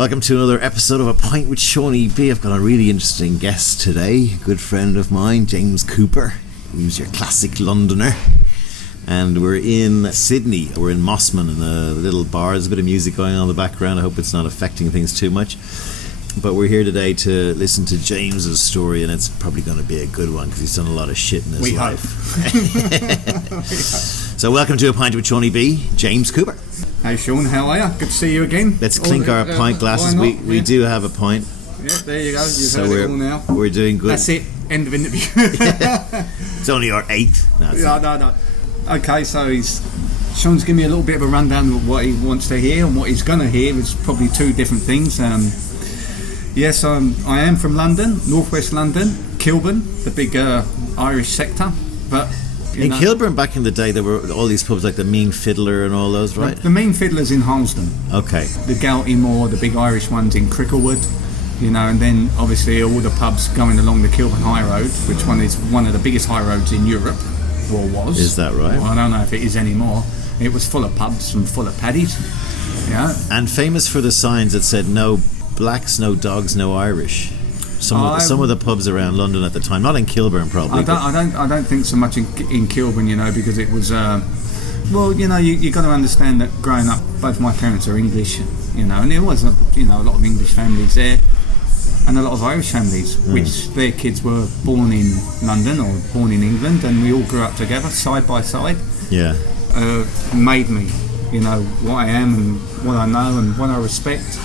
Welcome to another episode of A Pint with Seaniebee. I've got a really interesting guest today, a good friend of mine, James Cooper, who's your classic Londoner. And we're in Sydney, we're in Mossman in the little bar. There's a bit of music going on in the background. I hope it's not affecting things too much. But we're here today to listen to James's story, and it's probably going to be a good one because he's done a lot of shit in his life. So welcome to A Pint with Seaniebee, James Cooper. Hey Sean, how are you? Good to see you again. Let's clink our pint glasses. We do have a pint. Yeah, there you go. You've heard it all now. We're doing good. That's it. End of interview. It's only our 8th. No. Okay, so Sean's giving me a little bit of a rundown of what he wants to hear, and what he's going to hear is probably two different things. Yes, I am from London, northwest London, Kilburn, the big Irish sector. But in Kilburn back in the day, there were all these pubs like the Mean Fiddler and all those, right? The Mean Fiddler's in Harlesden. Okay. The Gouty Moor, the big Irish ones in Cricklewood, and then obviously all the pubs going along the Kilburn High Road, which is one of the biggest high roads in Europe, or was. Is that right? Well, I don't know if it is anymore. It was full of pubs and full of paddies. Yeah. And famous for the signs that said no blacks, no dogs, no Irish. Some of the pubs around London at the time, not in Kilburn probably. I don't think so much in Kilburn, because it was. You got to understand that growing up, both my parents are English, and there was a lot of English families there, and a lot of Irish families, which their kids were born in London or born in England, and we all grew up together side by side. Yeah. Made me, what I am and what I know and what I respect.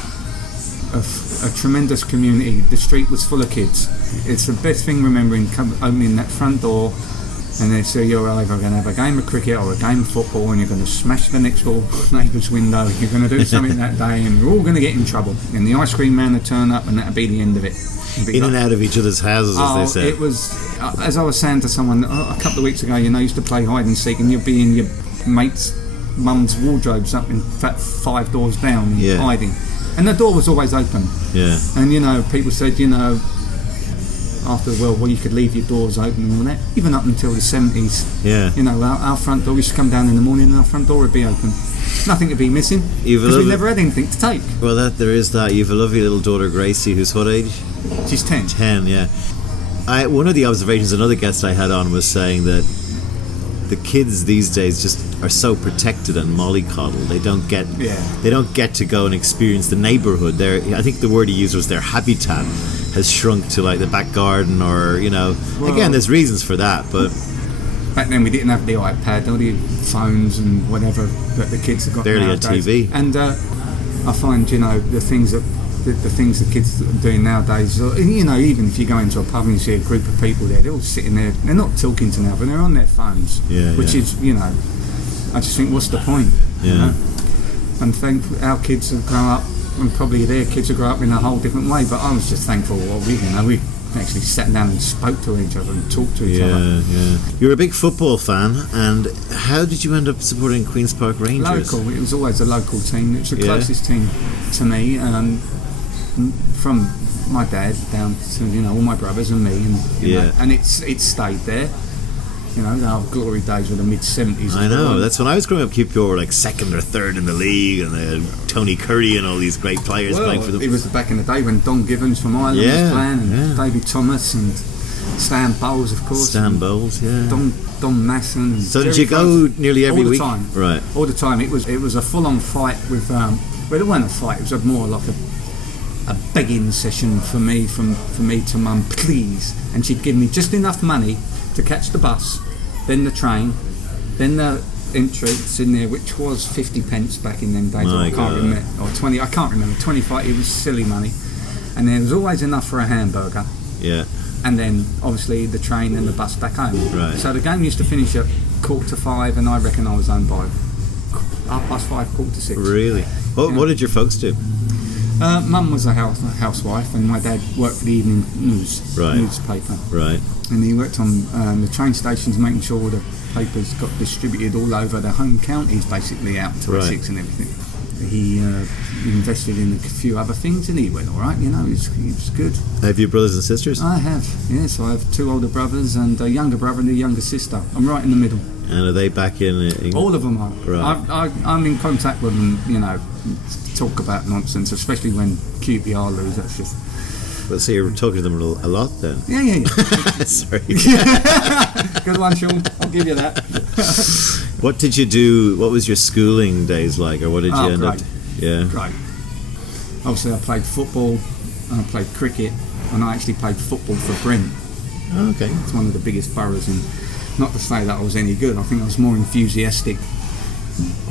A tremendous community. The street was full of kids. It's the best thing remembering opening that front door and they say you're either going to have a game of cricket or a game of football and you're going to smash the next door neighbour's window, you're going to do something that day and we're all going to get in trouble, and the ice cream man would turn up and that'd be the end of it. In and out of each other's houses, as they said. It was, as I was saying to someone a couple of weeks ago, used to play hide and seek and you'd be in your mate's mum's wardrobes up in fact 5 doors down hiding. And the door was always open. Yeah. And people said, after the World War you could leave your doors open and all that, even up until the 70s. Yeah. Our front door used to come down in the morning and our front door would be open. Nothing to be missing because we never had anything to take. Well, there is that. You've a lovely little daughter, Gracie, who's what age? She's 10. 10, yeah. One of the observations another guest I had on was saying that the kids these days just are so protected and mollycoddled. They don't get to go and experience the neighbourhood. I think the word he used was their habitat has shrunk to like the back garden, or again, there's reasons for that, but back then we didn't have the iPad or the phones and whatever that the kids have got barely nowadays. A TV. And I find the things the kids are doing nowadays, even if you go into a pub and you see a group of people there, they're all sitting there, they're not talking to now, but they're on their phones, which is, I just think, what's the point? And our kids have grown up, and probably their kids have grown up in a whole different way, but I was just thankful we actually sat down and spoke to each other and talked to each other. Yeah. You're a big football fan, and how did you end up supporting Queen's Park Rangers? Local, it was always a local team. It was the closest team to me, from my dad down to all my brothers and me, and it's stayed there. Our glory days were the mid-70s. I know, that's when I was growing up. You were like second or third in the league, and they had Tony Curry and all these great players playing for them. It was back in the day when Don Givens from Ireland was playing, and David Thomas and Stan Bowles, of course. Stan Bowles, Don Masson. So did you go nearly every week? All the time. Right. All the time. It was a full-on fight with. Well, it wasn't a fight. It was more like a begging session for me to Mum, please, and she'd give me just enough money to catch the bus, then the train, then the entrance in there, which was 50 pence back in them days. I can't remember, or 20. I can't remember. 25. It was silly money, and there was always enough for a hamburger. Yeah. And then obviously the train and the bus back home. Right. So the game used to finish at 4:45, and I reckon I was home by 5:30, 4:45. Really? What did your folks do? Mum was a housewife, and my dad worked for the evening newspaper. Right. And he worked on the train stations, making sure all the papers got distributed all over the home counties, basically out to Essex and everything. he invested in a few other things, and he went all right. He was good. Have you brothers and sisters? I have, yes. I have 2 older brothers and a younger brother and a younger sister. I'm right in the middle. And are they back in England? All of them are. Right. I'm in contact with them, to talk about nonsense, especially when QPR lose. That's just... Well, so you're talking to them a lot then? Yeah. Sorry. Good one, Sean. I'll give you that. What did you do? What was your schooling days like, or what did you end up? Yeah. Great. Obviously, I played football, and I played cricket, and I actually played football for Brent. Oh, okay. It's one of the biggest boroughs in. Not to say that I was any good. I think I was more enthusiastic.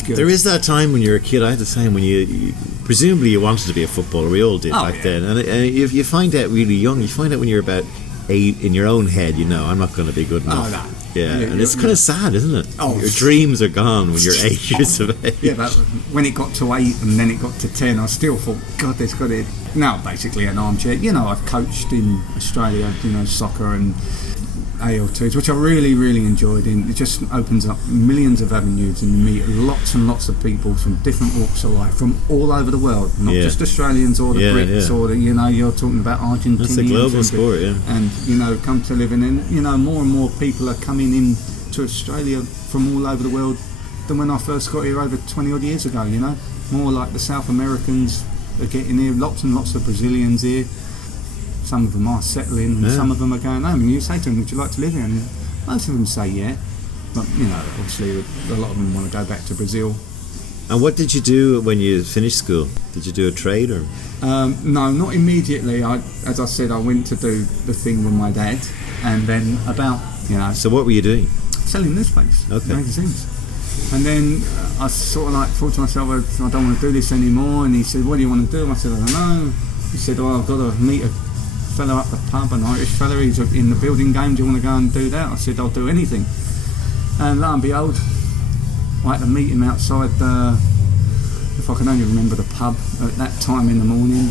Good. There is that time when you're a kid. I had the same when you presumably you wanted to be a footballer. We all did back then, and you find out really young. You find out when you're about 8 in your own head. I'm not going to be good enough. Oh, no. Yeah, and it's kind of sad, isn't it? Oh, your dreams are gone when you're 8 years of age. Yeah, but when it got to 8 and then it got to 10, I still thought, God, there's got it. Now, basically, an armchair. I've coached in Australia, soccer and AL2s, which I really, really enjoyed. It just opens up millions of avenues, and you meet lots and lots of people from different walks of life, from all over the world, not just Australians or the Brits or the, you're talking about Argentinians. That's a global sport, yeah. And, come to live in, more and more people are coming in to Australia from all over the world than when I first got here over 20 odd years ago, More like the South Americans are getting here, lots and lots of Brazilians here. Some of them are settling, and some of them are going home. And you say to them, would you like to live here? And most of them say yeah. But, obviously a lot of them want to go back to Brazil. And what did you do when you finished school? Did you do a trade or? No, not immediately. As I said, I went to do the thing with my dad. And then So what were you doing? Selling newspapers, magazines. And then I sort of thought to myself, I don't want to do this anymore. And he said, what do you want to do? I said, I don't know. He said, I've got to meet a fellow up the pub, an Irish fellow, he's in the building game, do you want to go and do that? I said, I'll do anything. And lo and behold, I had to meet him outside if I can only remember the pub at that time in the morning,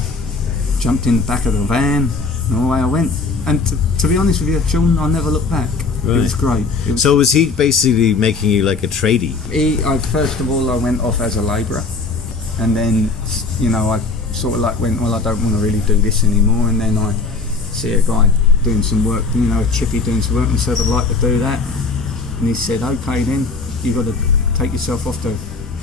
jumped in the back of the van and away I went. And to be honest with you, Sean, I never looked back. Right. It was great. So was he basically making you like a tradie? First of all, I went off as a labourer, and then I sort of went, well, I don't want to really do this anymore, and then I see a guy doing some work, a chippy doing some work, and said, I'd like to do that. And he said, okay then, you've got to take yourself off to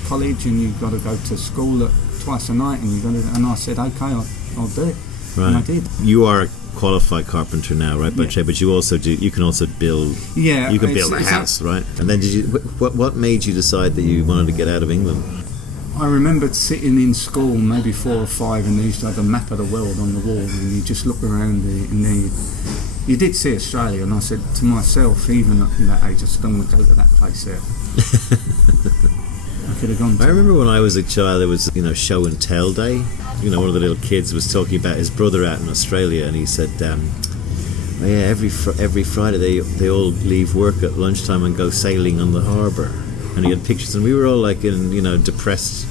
college and you've got to go to school twice a night, and I said, okay, I'll do it. Right. And I did. You are a qualified carpenter now, right, by trade, but you can also build, you can build a house, right? And then what made you decide that you wanted to get out of England? I remembered sitting in school, maybe 4 or 5, and they used to have a map of the world on the wall, and you just look around and then you did see Australia, and I said to myself, even at that age, I just don't want to go to that place there. I could have gone to. I remember when I was a child, there was show and tell day. One of the little kids was talking about his brother out in Australia, and he said, every Friday they all leave work at lunchtime and go sailing on the harbour. And he had pictures, and we were all like in depressed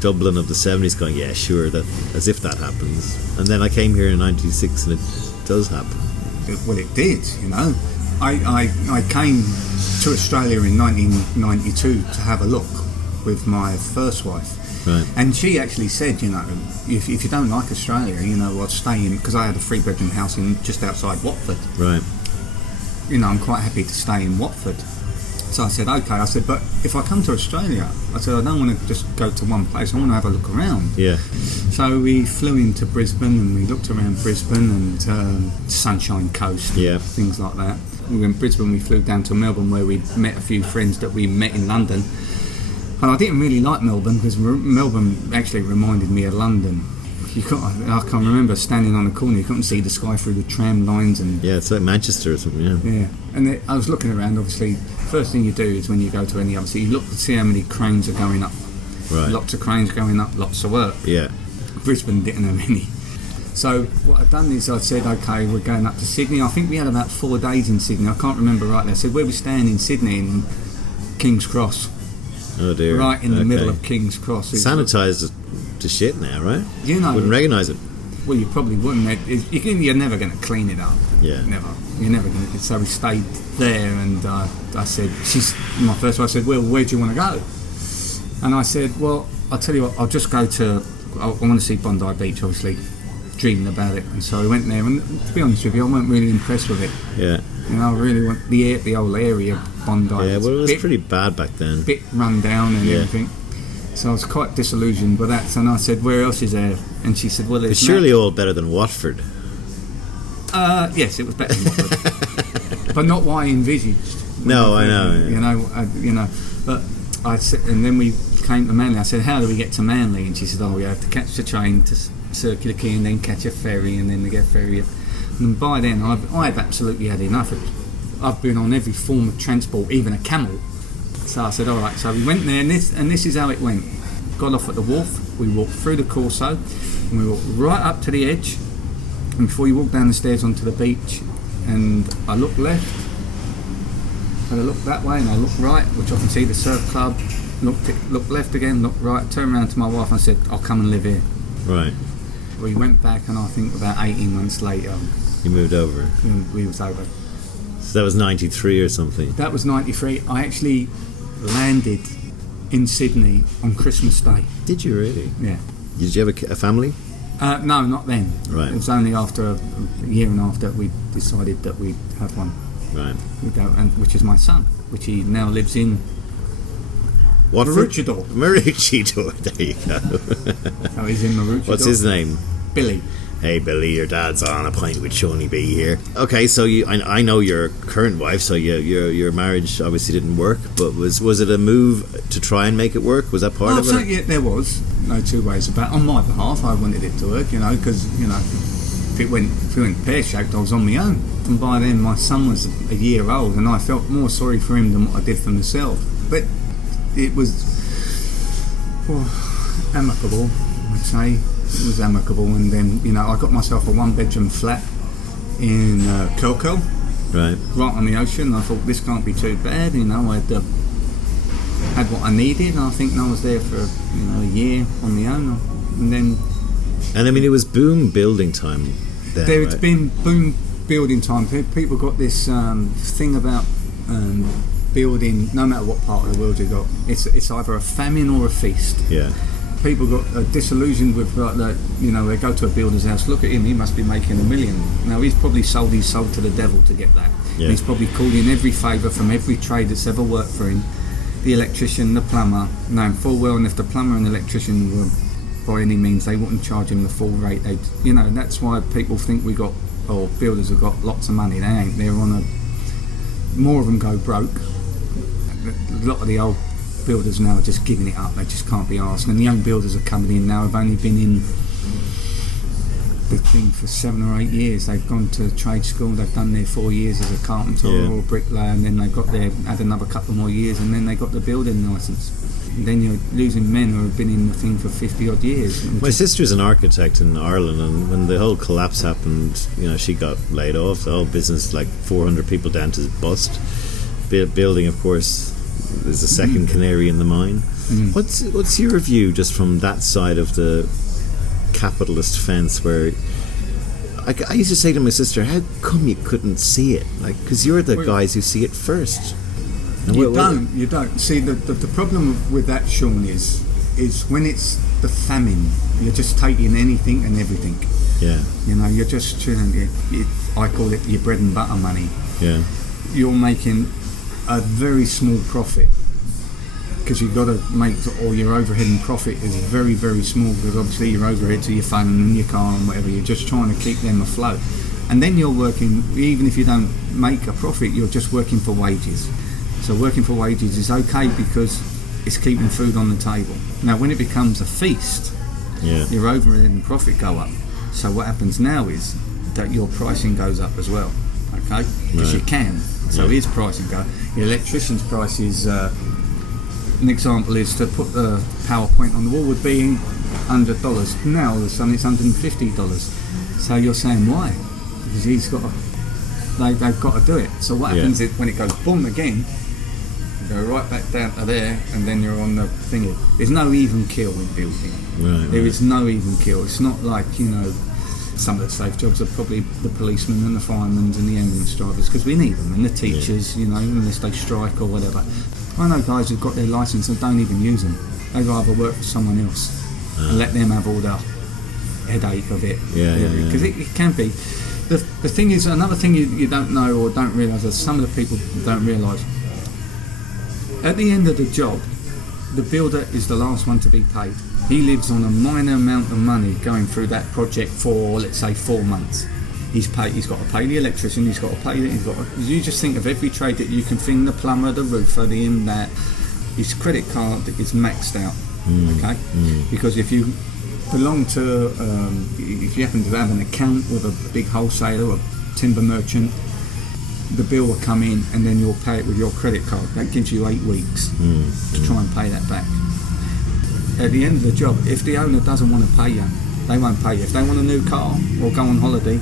Dublin of the 70s going, yeah, sure, that as if that happens. And then I came here in 96 and it does happen. Well, it did, I came to Australia in 1992 to have a look with my first wife. Right. And she actually said, if you don't like Australia, I'll stay in, because I had a 3-bedroom house just outside Watford. Right. I'm quite happy to stay in Watford. So I said, okay. I said, but if I come to Australia, I said, I don't want to just go to one place. I want to have a look around. Yeah. So we flew into Brisbane and we looked around Brisbane and Sunshine Coast, things like that. We went to Brisbane, we flew down to Melbourne where we met a few friends that we met in London. And I didn't really like Melbourne because Melbourne actually reminded me of London. I can remember standing on the corner, you couldn't see the sky through the tram lines. And it's like Manchester or something, Yeah, and I was looking around, obviously. First thing you do is when you go to any other city, you look to see how many cranes are going up. Right. Lots of cranes going up, lots of work. Yeah. Brisbane didn't have any. So what I've done is I said, okay, we're going up to Sydney. I think we had about 4 days in Sydney. I can't remember rightly. I said, where we staying in Sydney? In King's Cross. Oh dear. Right in the middle of King's Cross. Sanitised to shit now, right? Wouldn't recognise it. Well, you probably wouldn't. You're never going to clean it up. Yeah. Never. You're never going to. So we stayed there, and I said, my first wife said, well, where do you want to go? And I said, well, I'll tell you what, I'll just go to, I want to see Bondi Beach, obviously, dreaming about it. And so I went there, and to be honest with you, I wasn't really impressed with it. Yeah. You know, I really want the whole area of Bondi. Yeah, well, it was pretty bad back then. Bit run down and everything. So I was quite disillusioned with that. And I said, where else is there? And she said, well, it's surely all better than Watford. Yes, it was better than Watford. But not what I envisaged. No, I know. You know, but I said, and then we came to Manly. I said, how do we get to Manly? And she said, we have to catch the train to Circular Quay and then catch a ferry and then we get a ferry. And by then, I've absolutely had enough. I've been on every form of transport, even a camel. So I said, all right. So we went there, and this is how it went. Got off at the wharf. We walked through the Corso, and we walked right up to the edge. And before you walk down the stairs onto the beach, and I looked left, and I looked that way, and I looked right, which I can see the surf club. Looked left again, looked right. Turned around to my wife and I said, I'll come and live here. Right. We went back, and I think about 18 months later, you moved over. And we was over. So that was 93 or something. That was 93. I actually landed in Sydney on Christmas Day. Did you really? Yeah. Did you have a family? No, not then. Right. It was only after a year and a half that we decided that we'd have one. Right. Which is my son, which he now lives in Maroochydore. Maroochydore, there you go. So he's in Maroochydore. What's his name? Billy. Hey Billy, your dad's on a pint with Seaniebee here. Okay, so I know your current wife, so your marriage obviously didn't work, but was it a move to try and make it work? Was that part of it? Yeah, there was no two ways about it. On my behalf, I wanted it to work, because if it went pear-shaped, I was on my own. And by then, my son was a year old, and I felt more sorry for him than what I did for myself. But it was amicable, I'd say. It was amicable, and then I got myself a one-bedroom flat in Kelko, right on the ocean. I thought this can't be too bad. I had what I needed, and I think I was there for a year on my own, and I mean it was boom building time. It's been boom building time. People got this thing about building. No matter what part of the world you got, it's either a famine or a feast. Yeah. People got disillusioned with they go to a builder's house, look at him, he must be making $1 million. Now he's probably sold his soul to the devil to get that. Yeah. He's probably called in every favour from every trade that's ever worked for him, the electrician, the plumber, knowing full well, and if the plumber and the electrician were by any means, they wouldn't charge him the full rate. And that's why people think builders have got lots of money. They ain't. They're more of them go broke. A lot of the old builders now are just giving it up. They just can't be asked, and the young builders are coming in now. Have only been in the thing for 7 or 8 years. They've gone to trade school, they've done their 4 years as a carpenter or a bricklayer, and then they've had another couple more years, and then they got the building licence. And then you're losing men who have been in the thing for 50 odd years. My sister's an architect in Ireland, and when the whole collapse happened, she got laid off. The whole business, like 400 people down to bust. Building, of course, there's a second canary in the mine. What's your view just from that side of the capitalist fence, where I used to say to my sister, how come you couldn't see it? Because you're the guys who see it first. You don't. See, the problem with that, Sean, is when it's the famine, you're just taking anything and everything. Yeah. You're just chilling. I call it your bread and butter money. Yeah. You're making a very small profit, because you've got to make all your overhead and profit is very, very small, because obviously your overheads are your phone and your car and whatever. You're just trying to keep them afloat, and then you're working. Even if you don't make a profit, you're just working for wages. So working for wages is okay because it's keeping food on the table. Now when it becomes a feast, your overhead and profit go up. So what happens now is that your pricing goes up as well, okay? Because you can. So his pricing go. Your electrician's price is, an example is to put the PowerPoint on the wall would be $100. Now all of a sudden it's $150. So you're saying why? Because they've got to do it. So what happens is when it goes boom again, you go right back down to there, and then you're on the thingy. There's no even kill in building. There is no even kill. It's not like, some of the safe jobs are probably the policemen and the firemen and the ambulance drivers, because we need them, and the teachers, unless they strike or whatever. I know guys who've got their licence and don't even use them. they'd rather work for someone else and let them have all the headache of it. Because it can be. The thing is, another thing you don't know or don't realise, that some of the people don't realise, at the end of the job, the builder is the last one to be paid. He lives on a minor amount of money going through that project for, let's say, 4 months. He's got to pay the electrician, he's got to pay you just think of every trade that you can think, the plumber, the roofer, the that. His credit card is maxed out, okay? Because if you belong to, if you happen to have an account with a big wholesaler or timber merchant, the bill will come in and then you'll pay it with your credit card. That gives you 8 weeks to try and pay that back. At the end of the job, if the owner doesn't want to pay you, they won't pay you. If they want a new car or go on holiday,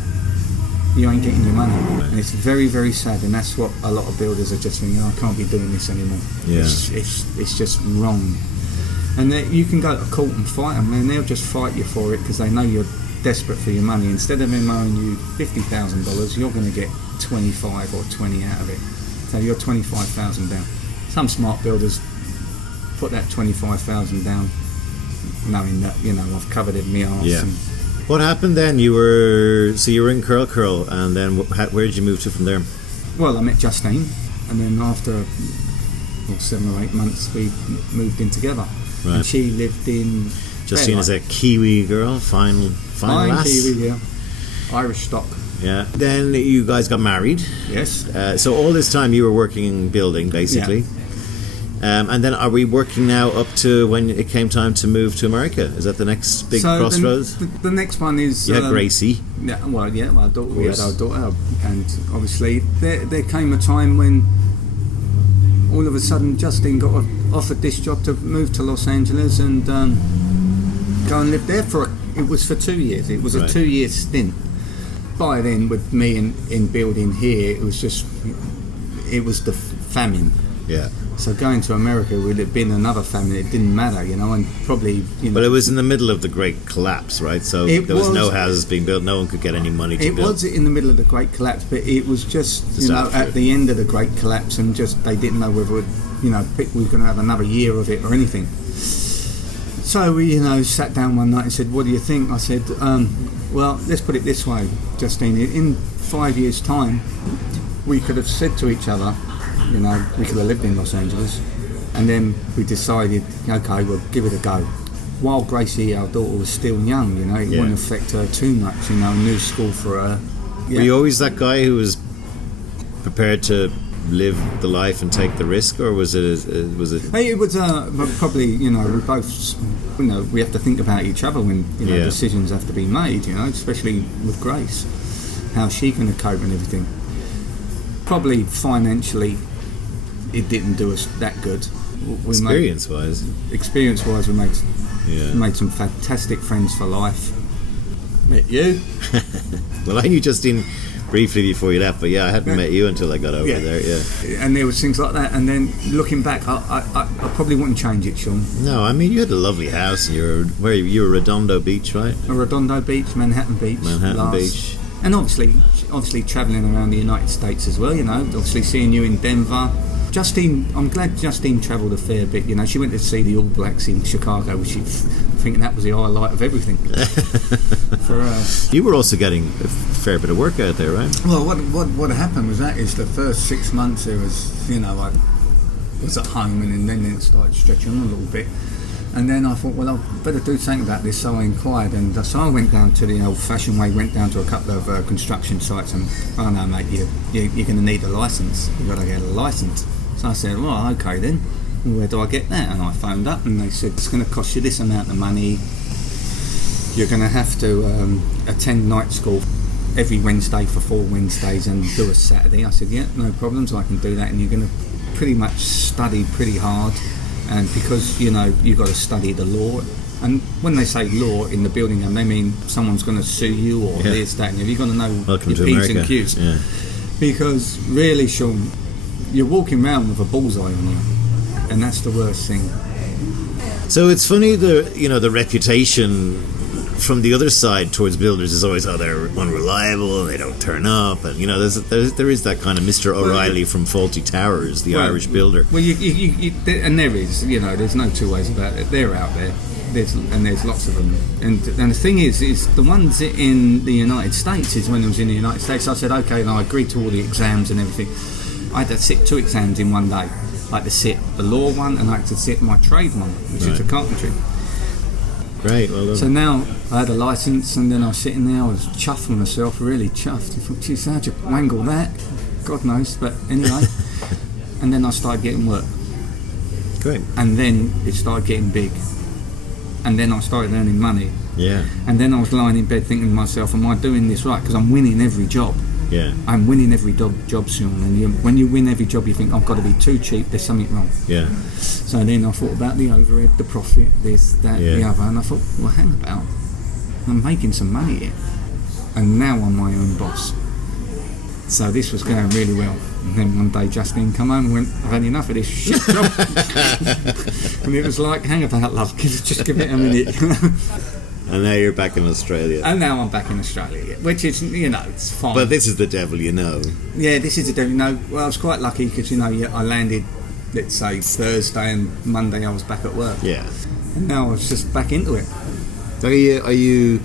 you ain't getting your money. And it's very, very sad, and that's what a lot of builders are just thinking, I can't be doing this anymore. It's just wrong. And you can go to court and fight them, and they'll just fight you for it because they know you're desperate for your money. Instead of them owing you $50,000, you're going to get 25 or 20 out of it. So you're 25,000 down. Some smart builders put that 25,000 down, knowing that I've covered it in my arse. Yeah. What happened then? You were in Curl, and then where did you move to from there? Well, I met Justine, and then after 7 or 8 months, we moved in together. Right. And she lived in. Justine is a Kiwi girl, fine lass. Kiwi, yeah. Irish stock. Yeah. Then you guys got married. Yes. So all this time you were working in building, basically. Yeah. And then are we working now up to when it came time to move to America? Is that the next big crossroads? The next one is... You had Gracie. Yeah, we had our daughter. And obviously there came a time when all of a sudden Justine got offered this job to move to Los Angeles and go and live there it was for 2 years. It was a 2-year stint. By then, with me in building here, it was the famine. Yeah. So going to America would have been another famine. It didn't matter, and probably. But it was in the middle of the Great Collapse, right? So there was no houses being built. No one could get any money to build. It was in the middle of the Great Collapse, but it was just at the end of the Great Collapse, and just they didn't know whether we were going to have another year of it or anything. So we sat down one night and said, "What do you think?" I said, "Well, let's put it this way, Justine. In 5 years' time, we could have said to each other." We could have lived in Los Angeles, and then we decided, okay, we'll give it a go. While Gracie, our daughter, was still young, it wouldn't affect her too much, new school for her. Yeah. Were you always that guy who was prepared to live the life and take the risk, or was it? It was probably, we both, we have to think about each other when decisions have to be made, especially with Grace, how she's going to cope and everything. Probably financially, it didn't do us that good. Experience-wise, we made some fantastic friends for life. Met you. Well, I knew Justine briefly before you left, but I hadn't met you until I got over there. Yeah. And there was things like that. And then looking back, I probably wouldn't change it, Sean. No, I mean you had a lovely house. You were Redondo Beach, right? Redondo Beach, Manhattan Beach. Beach. And obviously travelling around the United States as well, obviously seeing you in Denver. Justine, I'm glad Justine travelled a fair bit, She went to see the All Blacks in Chicago, which I think that was the highlight of everything. For you were also getting a fair bit of work out there, right? Well, what happened was the first 6 months it was, I was at home, and then it started stretching on a little bit. And then I thought, well, I better do something about this, so I inquired, and so I went down to the old-fashioned way, went down to a couple of construction sites, and, oh no, mate, you're going to need a licence. You've got to get a licence. So I said, well, okay then, where do I get that? And I phoned up, and they said, it's going to cost you this amount of money. You're going to have to attend night school every Wednesday for 4 Wednesdays and do a Saturday. I said, yeah, no problems, I can do that, and you're going to pretty much study pretty hard. And because, you've got to study the law. And when they say law in the building, they mean someone's going to sue you or this, that, and you've got to know your P's and Q's. Yeah. Because really, Sean, you're walking around with a bullseye on you. And that's the worst thing. So it's funny, the reputation from the other side towards builders is always, they're unreliable, they don't turn up, and there is that kind of Mr. O'Reilly from Fawlty Towers, the Irish builder. Well, and there is, there's no two ways about it. They're out there. There's lots of them, and the thing is the ones in the United States is when I was in the United States, I said okay, and I agreed to all the exams and everything. I had to sit 2 exams in one day. I had to sit the law one, and I had to sit my trade one, which is the carpentry. Great, well done. So now I had a licence, and then I was sitting there, I was chuffed with myself, really chuffed. I thought, geez, how'd you wangle that? God knows, but anyway. And then I started getting work. Great. And then it started getting big. And then I started earning money. Yeah. And then I was lying in bed thinking to myself, am I doing this right? Because I'm winning every job. Yeah. I'm winning every job, Sean. And when you win every job, you think, I've got to be too cheap, there's something wrong. Yeah. So then I thought about the overhead, the profit, this, that, the other. And I thought, well, hang about. I'm making some money here. And now I'm my own boss. So this was going really well. And then one day Justine come home and went, I've had enough of this shit job. And it was like, hang about, love, just give it a minute. And now you're back in Australia. And now I'm back in Australia, which is, it's fine. But this is the devil, Yeah, this is the devil, Well, I was quite lucky because, I landed, let's say, Thursday, and Monday I was back at work. Yeah. And now I was just back into it. Are you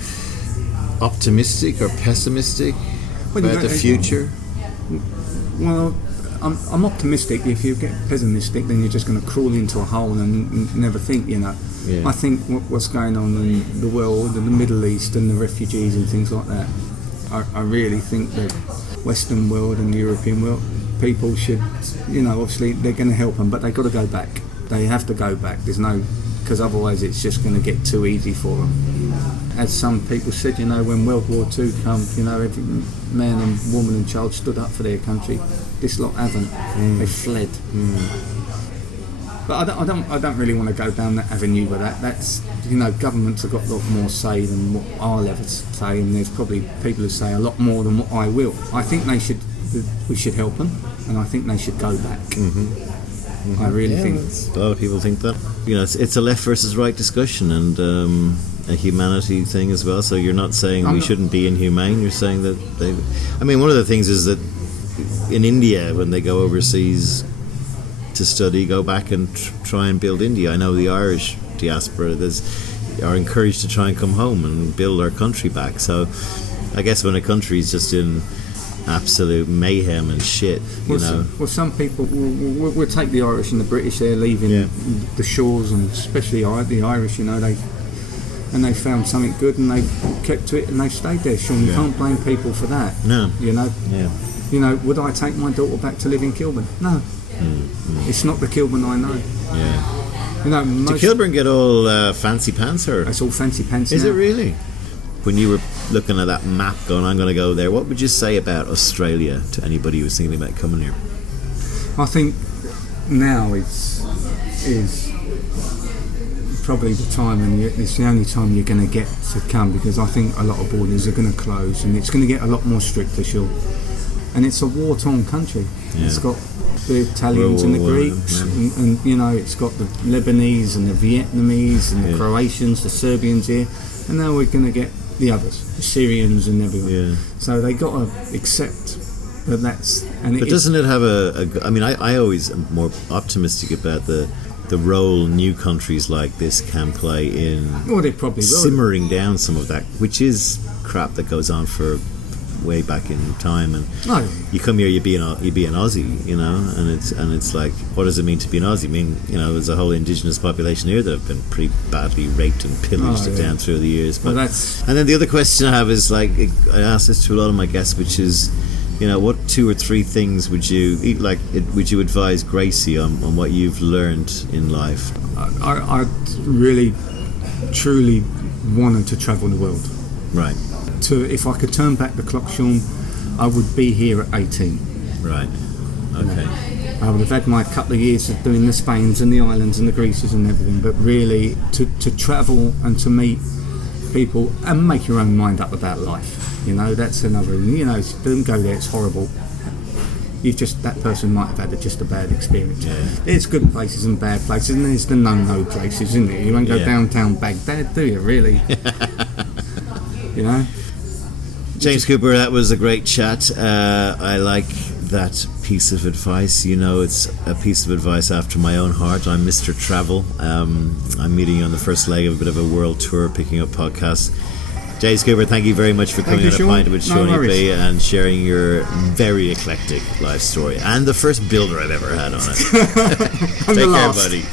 optimistic or pessimistic about the future? Well, I'm optimistic. If you get pessimistic, then you're just going to crawl into a hole and never think, Yeah. I think what's going on in the world, in the Middle East, and the refugees and things like that, I really think the Western world and the European world, people should, obviously they're going to help them, but they've got to go back. They have to go back. Because otherwise it's just going to get too easy for them. As some people said, when World War II come, every man and woman and child stood up for their country. This lot haven't. They fled. But I don't really want to go down that avenue with that. That's, governments have got a lot more say than what I'll ever say, and there's probably people who say a lot more than what I will. I think we should help them, and I think they should go back. I really think. A lot of people think that. It's a left versus right discussion, and a humanity thing as well. So you're not saying we shouldn't be inhumane. You're saying that one of the things is that in India, when they go overseas to study, go back and try and build India. I know the Irish diaspora are encouraged to try and come home and build our country back. So I guess when a country is just in absolute mayhem and shit, Well, some people we'll take the Irish and the British. They're leaving the shores, and especially the Irish. They found something good and they kept to it and they stayed there. Sean, you can't blame people for that. No. Yeah. Would I take my daughter back to live in Kilburn? No. It's not the Kilburn I know. Yeah. Did Kilburn get all fancy pants, or? It's all fancy pants. Is it really? When you were looking at that map going, I'm going to go there, what would you say about Australia to anybody who was thinking about coming here? I think now is probably the time, and it's the only time you're going to get to come, because I think a lot of borders are going to close and it's going to get a lot more stricter, sure. And it's a war-torn country. Yeah. It's got the Italians and the Greeks, and it's got the Lebanese and the Vietnamese and the Croatians, the Serbians here, and now we're going to get the others, the Syrians and everyone. Yeah. So they got to accept that that's. And but doesn't it have I always am more optimistic about the role new countries like this can play in they probably simmering down some of that, which is crap that goes on for way back in time, and you come here, you be an Aussie, and it's like, what does it mean to be an Aussie? I mean, there's a whole indigenous population here that have been pretty badly raped and pillaged down through the years. But and then the other question I have is, like, I ask this to a lot of my guests, which is, what 2 or 3 things would you advise Gracie on what you've learned in life? I really, truly wanted to travel the world. Right. If I could turn back the clock, Sean, I would be here at 18. Right. Okay. I would have had my couple of years of doing the Spains and the islands and the Greeces and everything, but really to travel and to meet people and make your own mind up about life. That's another. Don't go there. It's horrible. That person might have had just a bad experience. Yeah. There's good places and bad places, and there's the no places, isn't it? You won't go downtown Baghdad, do you? Really? you know. James Cooper, that was a great chat. I like that piece of advice. You know, it's a piece of advice after my own heart. I'm Mr. Travel. I'm meeting you on the first leg of a bit of a world tour, picking up podcasts. James Cooper, thank you very much for coming on a pint with Seaniebee and sharing your very eclectic life story, and the first builder I've ever had on it. Take care, buddy.